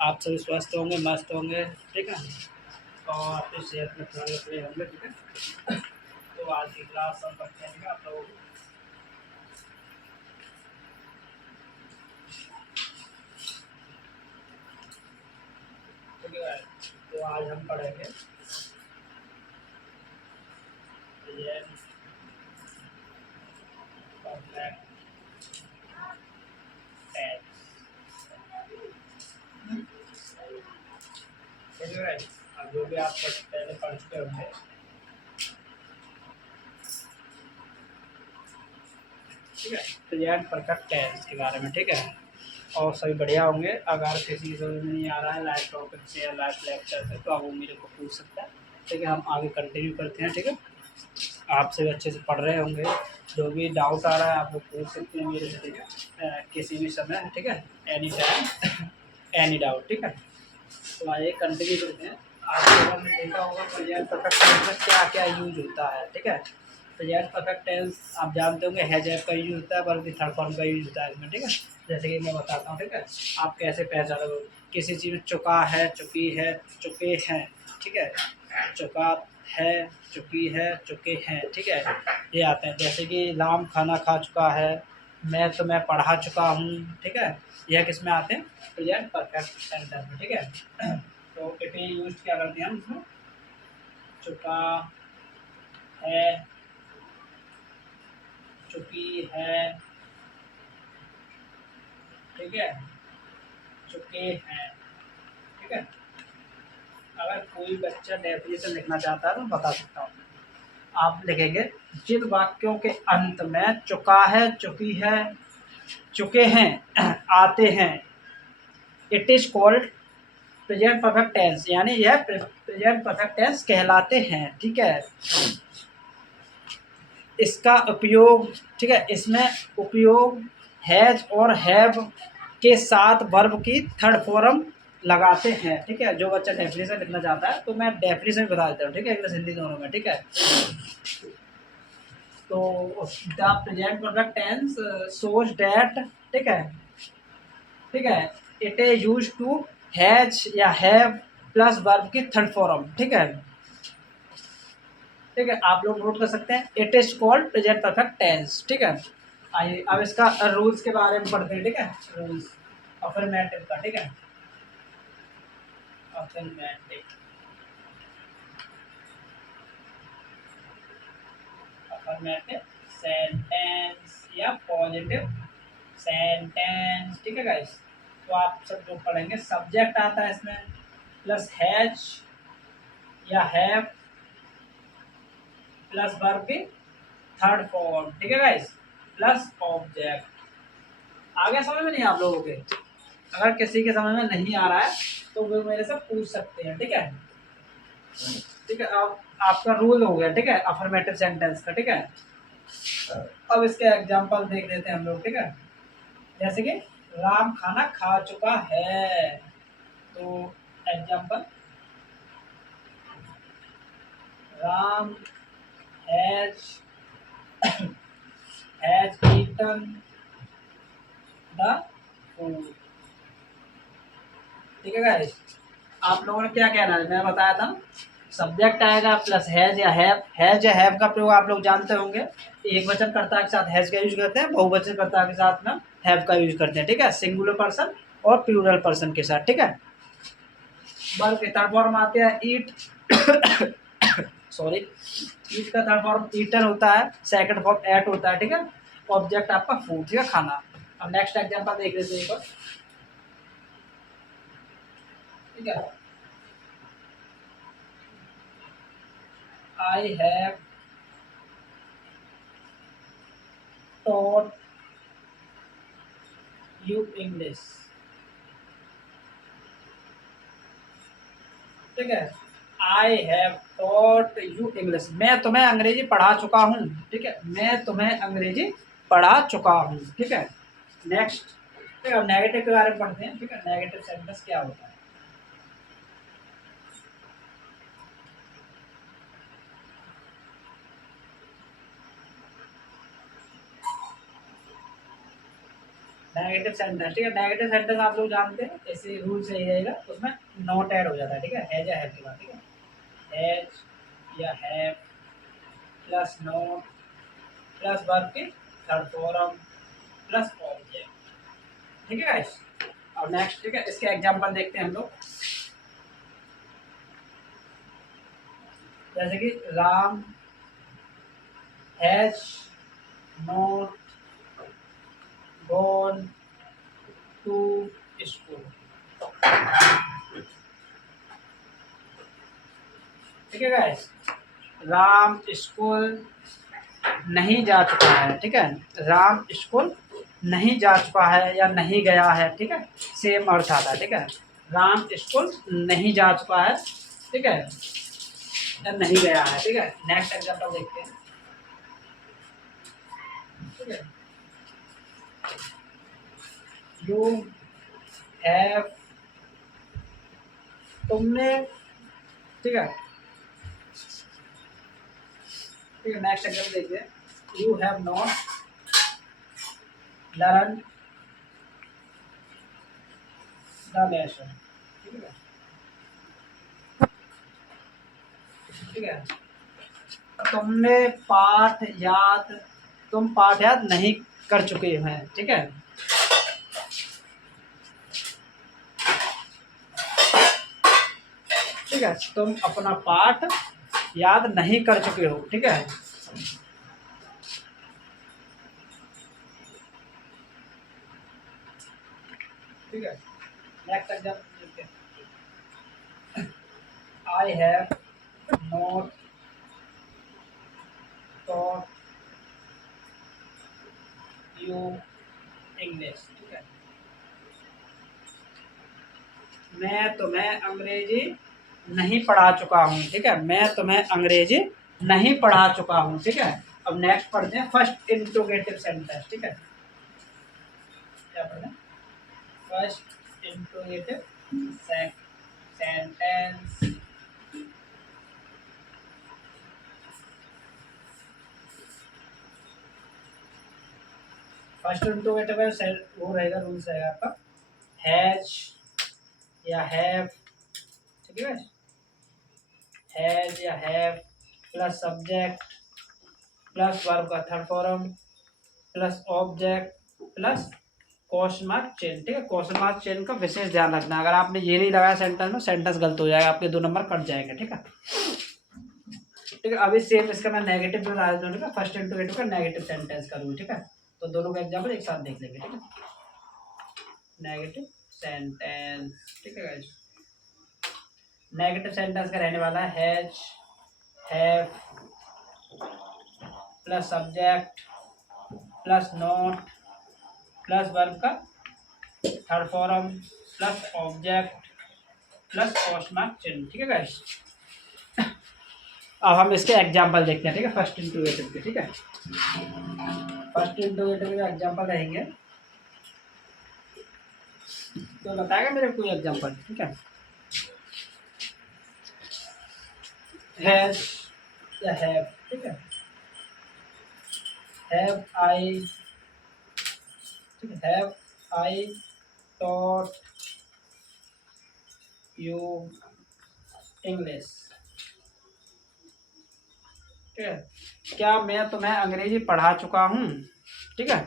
आप सभी स्वस्थ होंगे, मस्त होंगे, ठीक है? और आपकी सेहत में ध्यान रख रहे होंगे, ठीक है? तो आज की क्लास हम करते हैं आप लोगों को, ठीक है? तो आज हम पढ़ेंगे प्रेजेंट परफेक्ट टेंस, ठीक है? अब जो भी आप पहले पढ़ चुके होंगे, ठीक है? प्रेजेंट परफेक्ट टेंस के बारे में, ठीक है? और सभी बढ़िया होंगे। अगर किसी की समझ में नहीं आ रहा है लाइव टॉपिक से या लाइव लेक्चर से, तो आप वो मेरे को पूछ सकते हैं, ठीक है? हम आगे कंटिन्यू करते हैं, ठीक है? आप सभी अच्छे से पढ़ रहे होंगे। जो भी डाउट आ रहा है आप लोग पूछ सकते हैं मेरे से, ठीक है? किसी भी समय, ठीक है? एनी टाइम एनी डाउट, ठीक है? तो आइए कंटिन्यू करते हैं। आज हमने देखा होगा प्रेजेंट परफेक्ट टेंस में क्या क्या यूज होता है, ठीक है? प्रेजेंट परफेक्ट टेंस आप जानते होंगे, हैज हैव का यूज होता है, बल्कि थर्ड फॉर्म का यूज होता है इसमें, ठीक है? जैसे कि मैं बताता हूँ, ठीक है? आप कैसे पहचानोगे किसी चीज़ में? चुका है, चुकी है, चुके हैं, ठीक है? चुका है, चुकी है, चुके हैं, ठीक है? ये आते हैं। जैसे कि राम खाना खा चुका है, मैं तुम्हें पढ़ा चुका हूँ, ठीक है? यह किस में आते हैं? प्रेजेंट परफेक्ट सेंटेंस में, ठीक है? तो इट यूज क्या करते हैं हम इसमें? चुका है, चुकी है, ठीक है? चुके हैं, ठीक है? अगर कोई बच्चा डेफिनेशन लिखना चाहता है तो बता सकता हूँ। आप लिखेंगे जिन वाक्यों के अंत में चुका है, चुकी है, चुके हैं आते हैं, it is called present perfect tense, यानी यह प्रेजेंट परफेक्ट टेंस कहलाते हैं, ठीक है? इसका उपयोग, ठीक है, इसमें उपयोग हैज और हैव के साथ वर्ब की थर्ड फॉर्म लगाते हैं, ठीक है? जो बच्चा डेफिनेशन लिखना चाहता है तो मैं डेफिनेशन बता देता हूँ, ठीक है? इंग्लिश हिंदी दोनों में, ठीक है? तो the present perfect tense shows that, ठीक है? ठीक है, it is use to has या हैव प्लस वर्ब की थर्ड फॉर्म, ठीक है? ठीक है, आप लोग नोट कर सकते हैं, it is called present perfect tense, ठीक है? आइए अब इसका रूल्स के बारे में पढ़ते हैं, ठीक है? रूल्स अफर्मेटिव का, ठीक है? अफर्मेटिव, अफर्मेटिव सेंटेंस या पॉजिटिव सेंटेंस, ठीक है गाइस? तो आप सब लोग पढ़ेंगे, सब्जेक्ट आता है इसमें प्लस हैज या हैव प्लस वर्ब की थर्ड फॉर्म, ठीक है गाइस? Plus object. आगे समझ में नहीं आप लोगों के? अगर किसी के समझ में नहीं आ रहा है तो वो मेरे से पूछ सकते हैं, ठीक है? ठीक है, अब आपका रूल हो गया, ठीक है, अफर्मेटिव सेंटेंस का, ठीक है? अब इसके एग्जांपल देख लेते हैं हम लोग, ठीक है? जैसे कि राम खाना खा चुका है, तो example, Ram has eaten the food, ठीक है गाइस? आप लोगों ने क्या कहना है, मैं बताया था, सब्जेक्ट आएगा प्लस हैज या हैव। हैज या हैव का प्रयोग आप लोग जानते होंगे, एक वचन कर्ता के साथ हैज का यूज करते हैं, बहुवचन कर्ता के साथ में हैव का यूज करते हैं, ठीक है? सिंगुलर पर्सन और प्लूरल पर्सन के साथ, ठीक है? वर्ब के थर्ड फॉर्म आते हैं ईट सॉरी, ईट का थर्ड फॉर्म ईटन होता है, सेकंड फॉर्म एट होता है, ठीक है? ऑब्जेक्ट आपका फूड, ठीक है, खाना। अब नेक्स्ट एग्जांपल देख लेते हैं एक बार, ठीक है? I have taught you English, ठीक है? I have taught you English, मैं तुम्हें अंग्रेजी पढ़ा चुका हूँ, ठीक है? मैं तुम्हें अंग्रेजी पढ़ा चुका हूँ, ठीक है? नेक्स्ट, ठीक है, नेगेटिव के बारे में पढ़ते हैं, ठीक है? नेगेटिव सेंटेंस क्या होता है? नेगेटिव सेंटेंस, ठीक है। नेगेटिव सेंटेंस आप लोग जानते हैं, ऐसे रूल से ही रहेगा, उसमें नॉट ऐड हो जाता है, ठीक है। हैज या हैव के बाद, ठीक है। हैज या have plus not plus verb की थर्ड फॉर्म प्लस ऑब्जेक्ट, ठीक है गाइस। और नेक्स्ट, ठीक है, इसके एग्जांपल देखते हैं हम लोग। जैसे कि Ram has not gone to school, ठीक है गाइस। राम स्कूल नहीं जा चुका है, ठीक है। राम स्कूल नहीं जा चुका है या नहीं गया है, ठीक है, सेम अर्थ आता है, ठीक है। राम स्कूल नहीं जा चुका है, ठीक है, या नहीं गया है, ठीक है। नेक्स्ट एग्जांपल देखते हैं, ठीक है। यू हैव, तुमने, ठीक है, ठीक है। नेक्स्ट एग्जांपल देखते हैं। You have not learn the lesson, ठीक है, ठीक है। तुमने पाठ याद, तुम पाठ याद नहीं कर चुके हैं, ठीक है। ठीक है, तुम अपना पाठ याद नहीं कर चुके हो, ठीक है। ठीक है, नेक्स्ट एग्जांपल देखते हैं। I have not taught you English, ठीक है। मैं तुम्हें अंग्रेजी नहीं पढ़ा चुका हूँ, ठीक है। मैं तुम्हें अंग्रेजी नहीं पढ़ा चुका हूँ, ठीक है। अब नेक्स्ट पढ़ते हैं फर्स्ट इंट्रोगेटिव सेंटेंस, ठीक है। क्या पढ़ना, first interrogative sentence. First interrogative है, वो रहेगा, रूल्स रहेगा आपका हैज या हैव, ठीक है। हैज या have plus subject plus verb का third form plus object plus question mark चेन, ठीक है। क्वेश्चन मार्क चेन का विशेष ध्यान रखना, अगर आपने ये नहीं लगाया सेंटेंस में, सेंटेंस गलत हो जाएगा, आपके 2 नंबर कट जाएंगे, ठीक है। ठीक है, अभी सेम इसका मैं नेगेटिव बता देता हूँ, ठीक है। फर्स्ट इंटरोगेटिव का नेगेटिव सेंटेंस का रूल, ठीक है। तो दोनों का एग्जाम्पल एक साथ देख लेंगे, ठीक है। नेगेटिव सेंटेंस, ठीक है गाइस। नेगेटिव सेंटेंस का रहने वाला है has have plus subject plus not plus verb का third form plus object plus question mark चिन्ह, ठीक है गाइस। अब हम इसके एग्जाम्पल देखते हैं, ठीक है, फर्स्ट इंट्रोगेटिव के, ठीक है। फर्स्ट इंट्रोगेटिव के एग्जाम्पल रहेंगे, तो बताएगा मेरे कोई एग्जाम्पल, ठीक है। हैज या हैव, ठीक है। हैव आई, ठीक है, have I taught you English, ठीक है। क्या मैं तुम्हें अंग्रेजी पढ़ा चुका हूँ, ठीक है।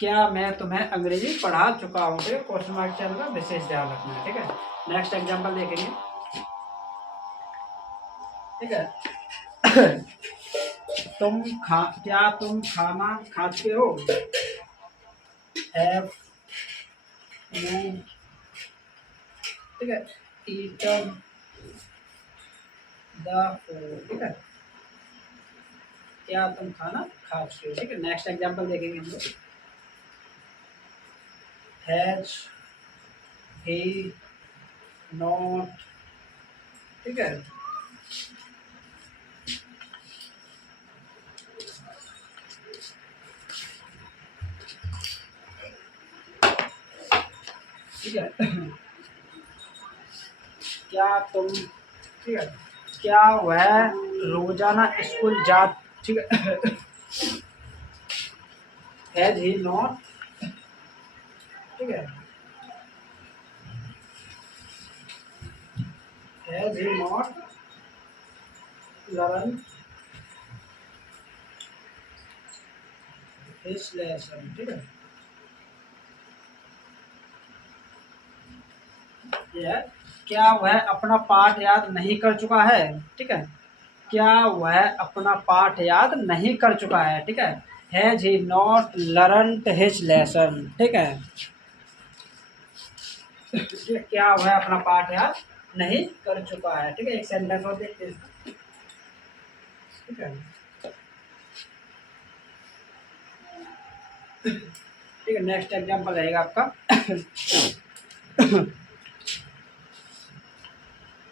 क्या मैं तुम्हें अंग्रेजी पढ़ा चुका हूँ, ठीक है। क्वेश्चन मार्क चल रहा, विशेष ध्यान रखना है, ठीक है। नेक्स्ट एग्जाम्पल देखेंगे, ठीक है। क्या तुम खाना खाते हो, हैव यू, ठीक है, ईटन द फूड, ठीक है। क्या तुम खाना खा चुके हो, ठीक है। नेक्स्ट एग्जाम्पल देखेंगे हम लोग। हैज ही नॉट, ठीक है। ठीक है, क्या तुम, ठीक है, क्या वह रोजाना स्कूल जा, ठीक है। हैज ही नॉट ठीक है। Has he not learn his lesson, ठीक है। ये क्या वह अपना पाठ याद नहीं कर चुका है, ठीक है। क्या वह अपना पाठ याद नहीं कर चुका है, ठीक है। Has he not learned his lesson, ठीक है। इसलिए क्या वह अपना पाठ याद नहीं कर चुका है, ठीक है। एक सेंटेंस और देखते हैं इसका, ठीक है। ठीक है, नेक्स्ट एग्जांपल रहेगा आपका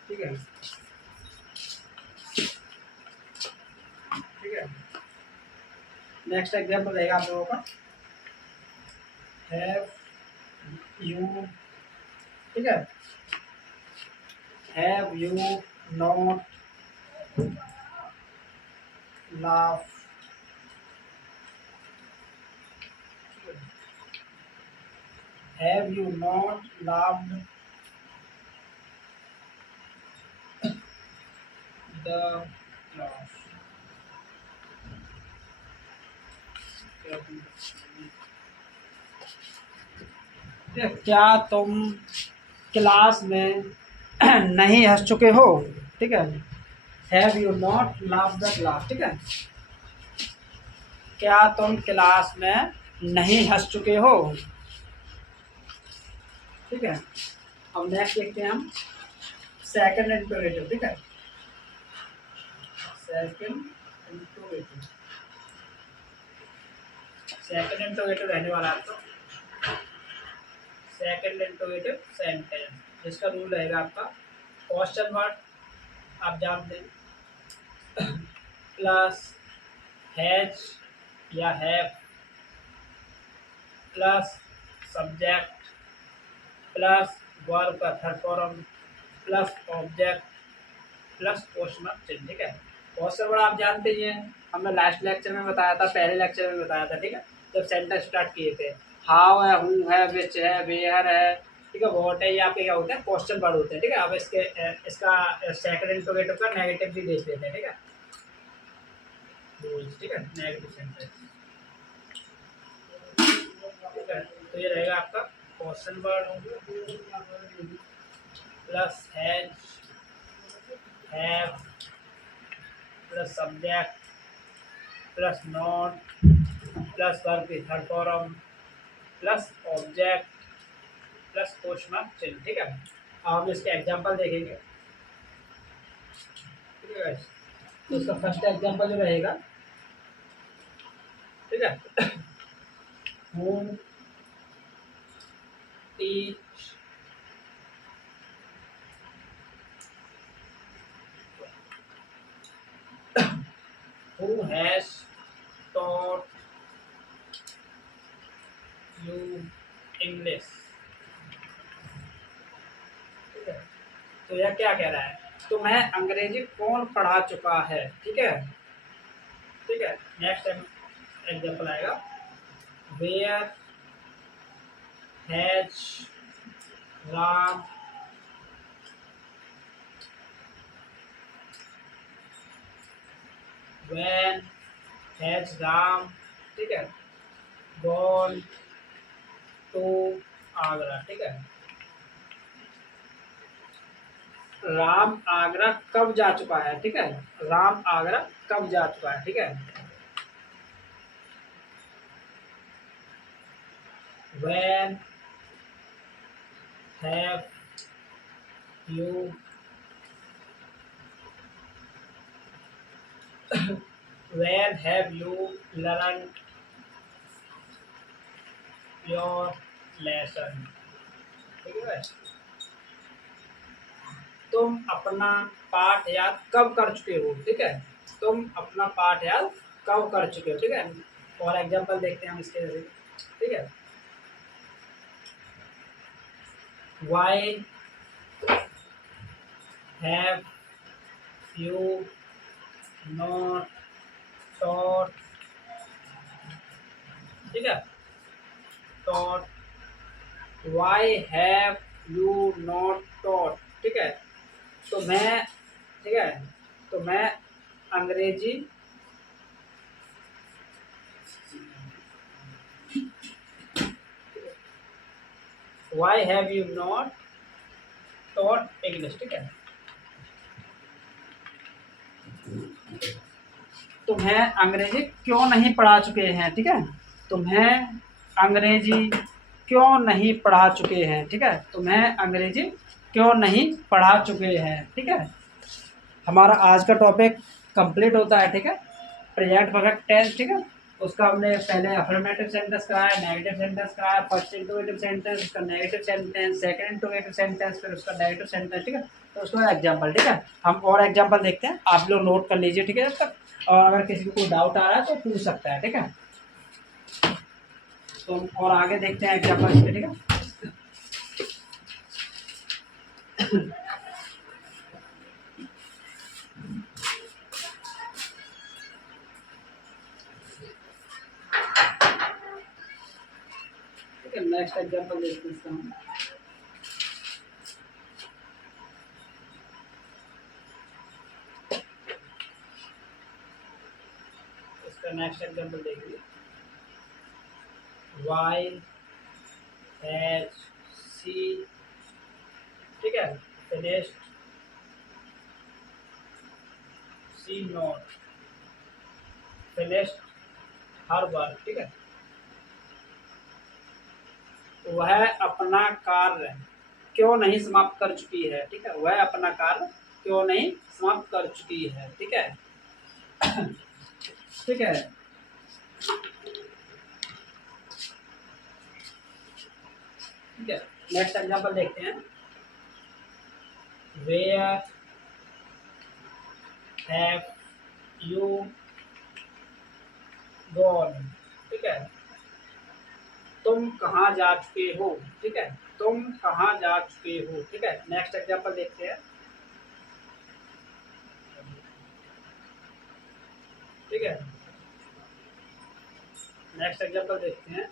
ठीक है, ठीक है। नेक्स्ट एग्जांपल रहेगा आप लोगों का हैव यू, ठीक है। Have you not laugh, have you not laughed the laugh, क्या तुम क्लास में नहीं हंस चुके हो, ठीक है। Have you not laugh the class, ठीक है। क्या तुम क्लास में नहीं हंस चुके हो, ठीक है। अब नेक्स्ट देखते हैं हम सेकंड इंटरोगेटिव, ठीक है। सेकंड इंटरोगेटिव, सेकंड इंटरोगेटिव रहने वाला है आपका सेकंड इंटरोगेटिव सेंटेंस, जिसका रूल रहेगा आपका क्वेश्चन वर्ड आप जानते हैं प्लस हैज या have plus subject plus verb का third form plus object plus question mark चिन्ह, ठीक है। क्वेश्चन वर्ड आप जानते ही हैं, हमने लास्ट लेक्चर में बताया था, पहले लेक्चर में बताया था, ठीक है। जब सेंटेंस स्टार्ट किए थे, हाउ है, हु है, विच है, वेयर है, ठीक है, व्हाट है, ये आपके क्या होते हैं, क्वेश्चन वर्ड होते हैं, ठीक है। अब इसका सेकंड इंटरोगेटिव का नेगेटिव भी देख लेते हैं, ठीक है। ठीक है, नेगेटिव सेंटेंस, ठीक है। तो ये रहेगा आपका question word plus has have plus subject plus not plus verb की third form plus object plus question mark चिन्ह, ठीक है। अब हम इसके एग्जांपल देखेंगे, ठीक है। तो इसका फर्स्ट एग्जांपल जो रहेगा, ठीक है, whom teach who has taught you English, ठीक है। तो यह क्या कह रहा है, तुम्हें अंग्रेजी कौन पढ़ा चुका है, ठीक है, ठीक है। नेक्स्ट एग्जांपल आएगा where has Ram when has Ram, ठीक है, गॉन टू आगरा, ठीक है। राम आगरा कब जा चुका है, ठीक है। राम आगरा कब जा चुका है, ठीक है। when have you when have you learned your lesson, ठीक है। तुम अपना पाठ याद कब कर चुके हो, ठीक है। तुम अपना पाठ याद कब कर चुके हो, ठीक है। और एग्जांपल देखते हैं हम इसके जैसे, ठीक है। Why have you not taught, ठीक है, taught why have you not taught, ठीक है। तो मैं, ठीक है, तो मैं अंग्रेजी why have you not taught English, ठीक है। तुम्हें अंग्रेजी क्यों नहीं पढ़ा चुके हैं, ठीक है। तुम्हें अंग्रेजी क्यों नहीं पढ़ा चुके हैं, ठीक है। तुम्हें अंग्रेजी क्यों नहीं पढ़ा चुके हैं, ठीक है। हमारा आज का टॉपिक कंप्लीट होता है, ठीक है। प्रेजेंट परफेक्ट टेंस, ठीक है। उसका हमने पहले अफर्मेटिव सेंटेंस कराया, नेगेटिव सेंटेंस कराया, फर्स्ट इंटरोगेटिव सेंटेंस, उसका negative sentence, second interrogative sentence, फिर उसका नेगेटिव सेंटेंस, ठीक है। तो उसका एग्जांपल, ठीक है। हम और एग्जांपल देखते हैं, आप लोग नोट कर लीजिए, ठीक है, जब तक। और अगर किसी को कोई डाउट आ रहा है तो पूछ सकता है, ठीक है। तो हम और आगे देखते हैं एग्जांपल, ठीक है। ठीक है, नेक्स्ट एग्जांपल देखते हैं हम। इसका नेक्स्ट एग्जांपल देखिए। वाई एच सी, ठीक है, finished she not finished her work, ठीक है। वह अपना कार्य क्यों नहीं समाप्त कर चुकी है, ठीक है। वह अपना कार्य क्यों नहीं समाप्त कर चुकी है, ठीक है। ठीक है, ठीक है। नेक्स्ट एग्जांपल देखते हैं। वेयर हैव यू गॉन, ठीक है। तुम कहाँ जा चुके हो, ठीक है। तुम कहाँ जा चुके हो, ठीक है। नेक्स्ट एग्जांपल देखते हैं, ठीक है। नेक्स्ट एग्जांपल देखते हैं।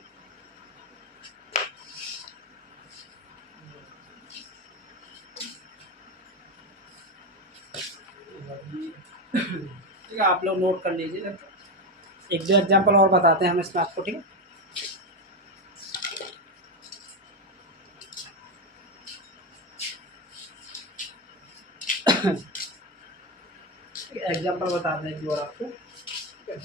ठीक है, आप लोग नोट कर लीजिए। एक दो एग्जांपल और बताते हैं हम इसमें आपको, ठीक है। एग्जांपल बताते हैं एक और आपको, ठीक है।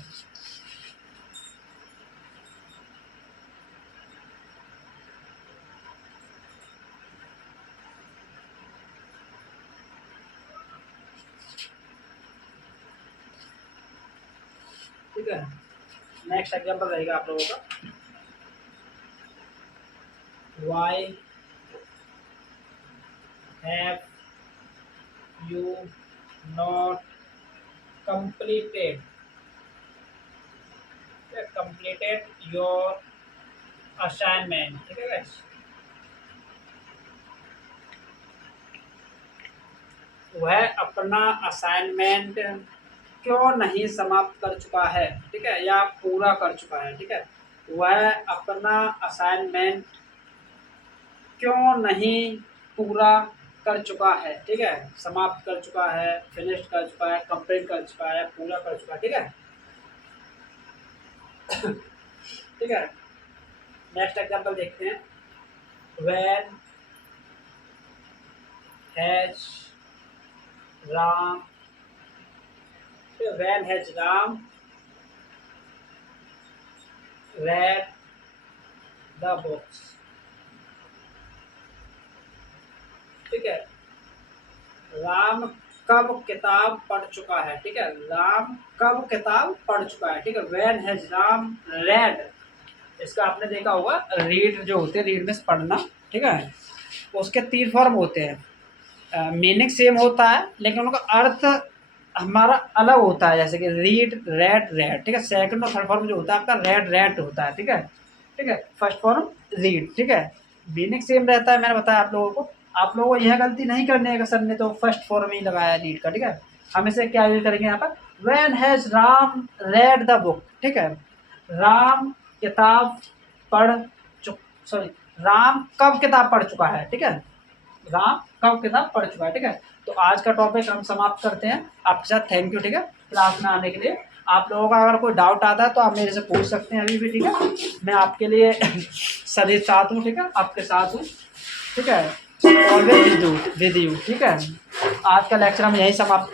ठीक है, नेक्स्ट एग्जांपल रहेगा आप लोगों का। Why have you not completed your assignment, ठीक है गाइस। वह अपना असाइनमेंट क्यों नहीं समाप्त कर चुका है, ठीक है, या पूरा कर चुका है, ठीक है। वह अपना असाइनमेंट क्यों नहीं पूरा कर चुका है, ठीक है। समाप्त कर चुका है, फिनिश कर चुका है, कंप्लीट कर चुका है, पूरा कर चुका है, ठीक है। ठीक है, नेक्स्ट एग्जांपल देखते हैं। When has Ram, when has Ram read the books, ठीक है। राम कब किताब पढ़ चुका है, ठीक है। राम कब किताब पढ़ चुका है, ठीक है। व्हेन हैज राम रेड, इसका आपने देखा होगा, रीड जो होते हैं, रीड में पढ़ना, ठीक है। उसके 3 फॉर्म होते हैं, मीनिंग सेम होता है लेकिन उनका अर्थ हमारा अलग होता है। जैसे कि रीड, रेड, रेड, ठीक है। सेकंड और थर्ड फॉर्म जो होता है आपका रेड, रेड होता है, ठीक है। ठीक है, फर्स्ट फॉर्म रीड, ठीक है। मीनिंग सेम रहता है, मैंने बताया आप लोगों को। आप लोगों को यह गलती नहीं करनी है कि सर ने तो फर्स्ट फॉर्म ही लगाया रीड का, ठीक है। हम इसे क्या यूज करेंगे यहाँ पर, when has Ram read the book, ठीक है। राम किताब पढ़ चुक सॉरी राम कब किताब पढ़ चुका है, ठीक है, राम कब किताब पढ़ चुका है, ठीक है। तो आज का टॉपिक हम समाप्त करते हैं आपके साथ। थैंक यू, ठीक है, क्लास में आने के लिए। आप लोगों का अगर कोई डाउट आता है तो आप मेरे से पूछ सकते हैं अभी भी, ठीक है। मैं आपके लिए सदैव साथ हूँ, ठीक है, आपके साथ हूँ, ठीक है, ऑलवेज विद यू, ठीक है। आज का लेक्चर हम यहीं समाप्त